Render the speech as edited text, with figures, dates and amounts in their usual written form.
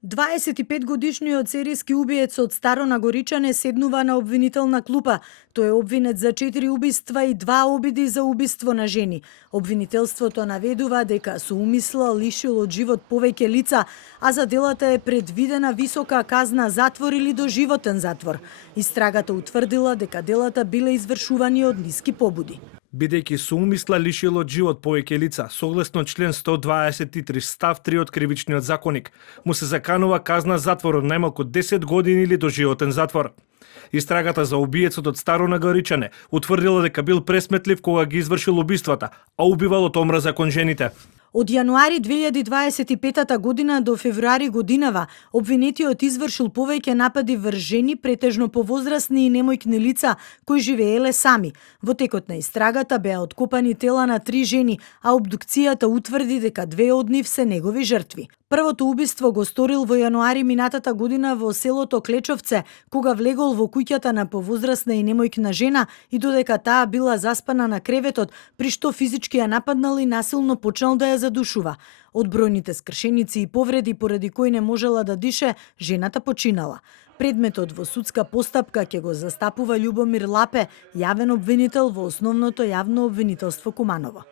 25-годишниот серијски убиец од Старо Нагоричане седнува на обвинителна клупа. Тој е обвинет за 4 убиства и 2 обиди за убиство на жени. Обвинителството наведува дека со умисла лишил од живот повеќе лица, а за делата е предвидена висока казна затвор или доживотен затвор. Истрагата утврдила дека делата биле извршувани од ниски побуди. Бидејќи со умисла лишил од живот повеќе лица, согласно член 123 став 3 од Кривичниот законник, му се заканува казна затвор од најмалку 10 години или доживотен затвор. Истрагата за убиецот од Старо Нагоричане утврдила дека бил пресметлив кога ги извршил убиствата, а убивал од омраза кон жените. Од јануари 2025 година до февруари годинава, обвинетиот извршил повеќе напади врз жени, претежно повозрасни и немојкни лица кои живееле сами. Во текот на истрагата беа откопани тела на 3 жени, а обдукцијата утврди дека 2 од нив се негови жртви. Првото убиство го сторил во јануари минатата година во селото Клечовце, кога влегол во куќата на повозрасна и немојкна жена и додека таа била заспана на креветот, при што физички ја нападнал и насилно почнал да ја задушува. Од бројните скршеници и повреди поради кои не можела да дише, жената починала. Предметот во судска постапка ќе го застапува Љубомир Лапе, јавен обвинител во Основното јавно обвинителство Куманово.